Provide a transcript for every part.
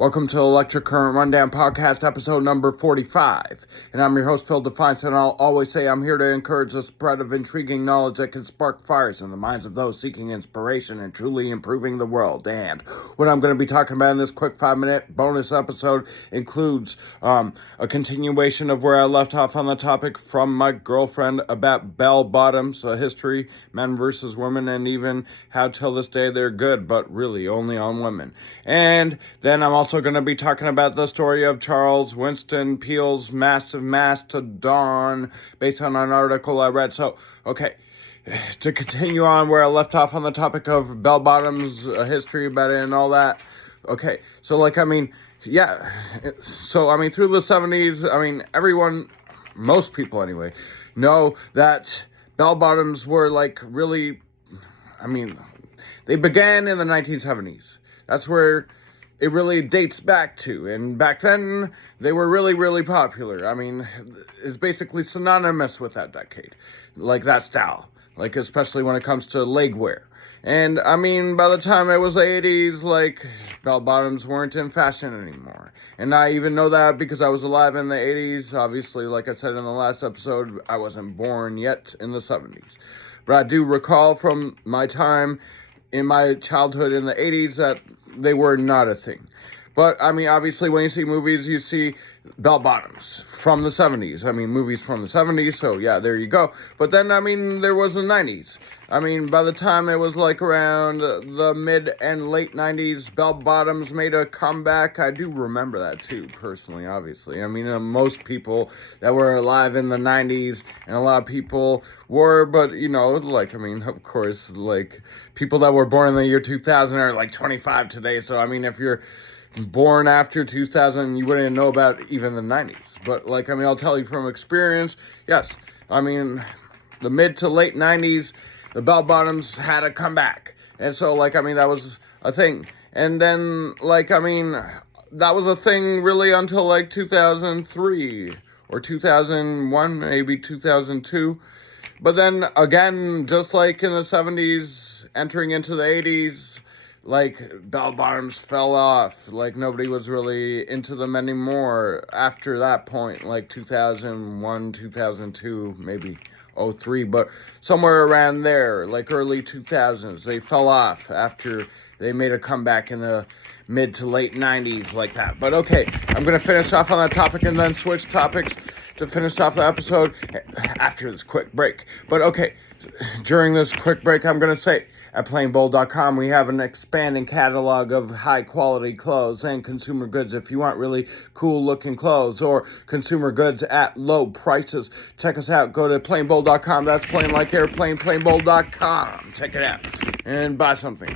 Welcome to Electric Current Rundown Podcast, episode number 45. And I'm your host, Phil Defiance, and I'll always say I'm here to encourage the spread of intriguing knowledge that can spark fires in the minds of those seeking inspiration and truly improving the world. And what I'm going to be talking about in this quick 5-minute bonus episode includes a continuation of where I left off on the topic from my girlfriend about bell bottoms, a history, men versus women, and even how till this day they're good, but really only on women. And then I'm also going to be talking about the story of Charles Winston Peale's massive Mastodon based on an article I read. So, okay, to continue on where I left off on the topic of bell bottoms, a history about it and all that. Okay, so through the 70s, everyone, most people anyway, know that bell bottoms were they began in the 1970s. That's where it really dates back to. And back then, they were really, really popular. It's basically synonymous with that decade. Like that style. Especially when it comes to leg wear. And, by the time it was the 80s, bell bottoms weren't in fashion anymore. And I even know that because I was alive in the 80s. Obviously, like I said in the last episode, I wasn't born yet in the 70s. But I do recall from my time in my childhood in the 80s that they were not a thing. But, obviously, when you see movies, you see bell bottoms from the 70s. Movies from the 70s, so yeah, there you go. But then, there was the 90s. By the time it was around the mid and late 90s, bell bottoms made a comeback. I do remember that too, personally, obviously. Most people that were alive in the 90s, and a lot of people were, but, of course, people that were born in the year 2000 are 25 today. So, if you're born after 2000, you wouldn't know about even the 90s. But, I'll tell you from experience, yes, the mid to late 90s, the bell bottoms had a comeback. And so, that was a thing. And then, that was a thing really until, 2003 or 2001, maybe 2002. But then, again, just like in the 70s, entering into the 80s, bell bottoms fell off. Nobody was really into them anymore after that point, 2001, 2002, maybe 03, but somewhere around there, early 2000s, they fell off after they made a comeback in the mid to late 90s like that. But okay, I'm going to finish off on that topic and then switch topics to finish off the episode after this quick break. But okay, during this quick break, I'm going to say, at planebold.com, we have an expanding catalog of high-quality clothes and consumer goods. If you want really cool-looking clothes or consumer goods at low prices, check us out. Go to planebold.com. That's plain like airplane, planebold.com. Check it out and buy something,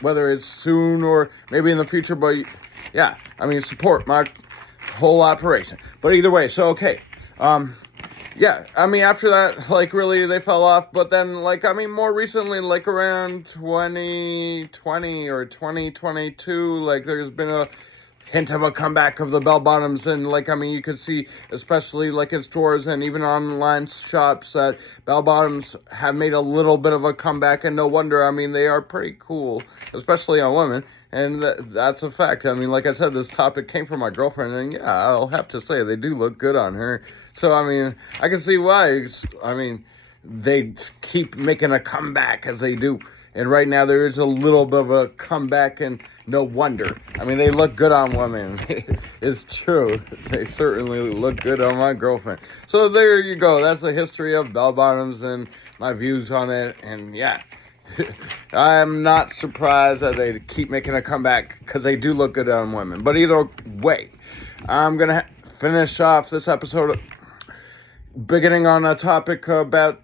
whether it's soon or maybe in the future. But, yeah, support my whole operation. But either way, so, okay. After that, really, they fell off, but then, more recently, around 2020 or 2022, there's been a hint of a comeback of the bell bottoms, and, you could see, especially, in stores and even online shops, that bell bottoms have made a little bit of a comeback, and no wonder. They are pretty cool, especially on women. And that's a fact. Like I said, this topic came from my girlfriend, and yeah, I'll have to say, they do look good on her. So, I can see why, they keep making a comeback as they do. And right now, there is a little bit of a comeback, and no wonder. They look good on women. It's true. They certainly look good on my girlfriend. So, there you go. That's the history of bell bottoms and my views on it, and yeah. I am not surprised that they keep making a comeback because they do look good on women. But either way, I'm going to finish off this episode beginning on a topic about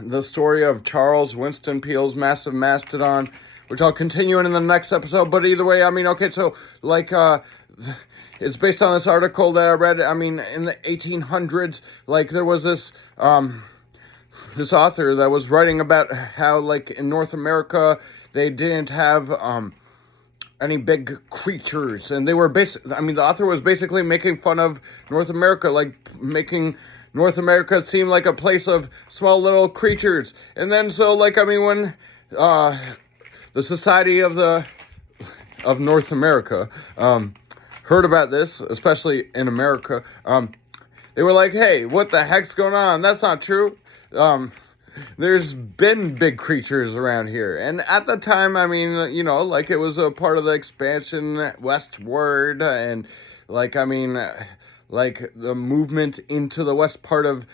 the story of Charles Winston Peale's massive Mastodon, which I'll continue in the next episode. But either way, it's based on this article that I read. In the 1800s, there was this author that was writing about how, in North America, they didn't have any big creatures, and they were the author was basically making fun of North America, making North America seem like a place of small little creatures. And then when the Society of North America heard about this, especially in America, they were like, hey, what the heck's going on? That's not true. There's been big creatures around here. And at the time, I mean, like it was a part of the expansion westward. And like, I mean, like the movement into the west part of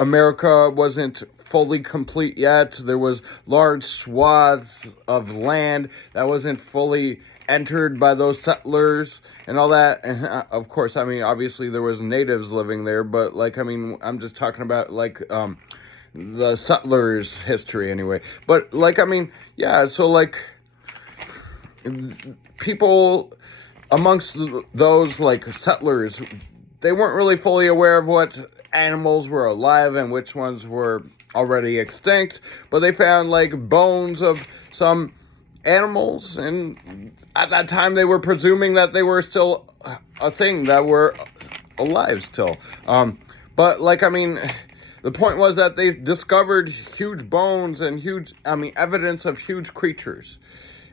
America wasn't fully complete yet. There was large swaths of land that wasn't fully entered by those settlers and all that. And of course, I mean, obviously there was natives living there, but like, I mean, I'm just talking about like, the settlers' history anyway. But like, I mean, yeah, so like people amongst those like settlers, they weren't really fully aware of what animals were alive and which ones were already extinct, but they found like bones of some animals, and at that time they were presuming that they were still a thing, that were alive still. But like, I mean, the point was that they discovered huge bones and evidence of huge creatures.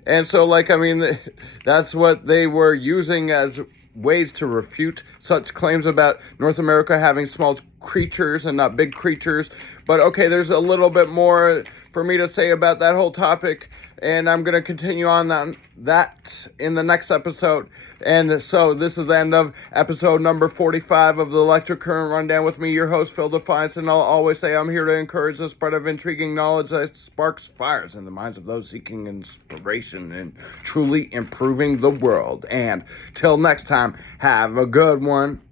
And so, like, I mean, that's what they were using as ways to refute such claims about North America having small creatures and not big creatures. But okay, there's a little bit more for me to say about that whole topic, and I'm going to continue on that in the next episode. And so this is the end of episode number 45 of the Electric Current Rundown with me, your host, Phil Defiance, and I'll always say I'm here to encourage the spread of intriguing knowledge that sparks fires in the minds of those seeking inspiration and truly improving the world. And till next time, have a good one.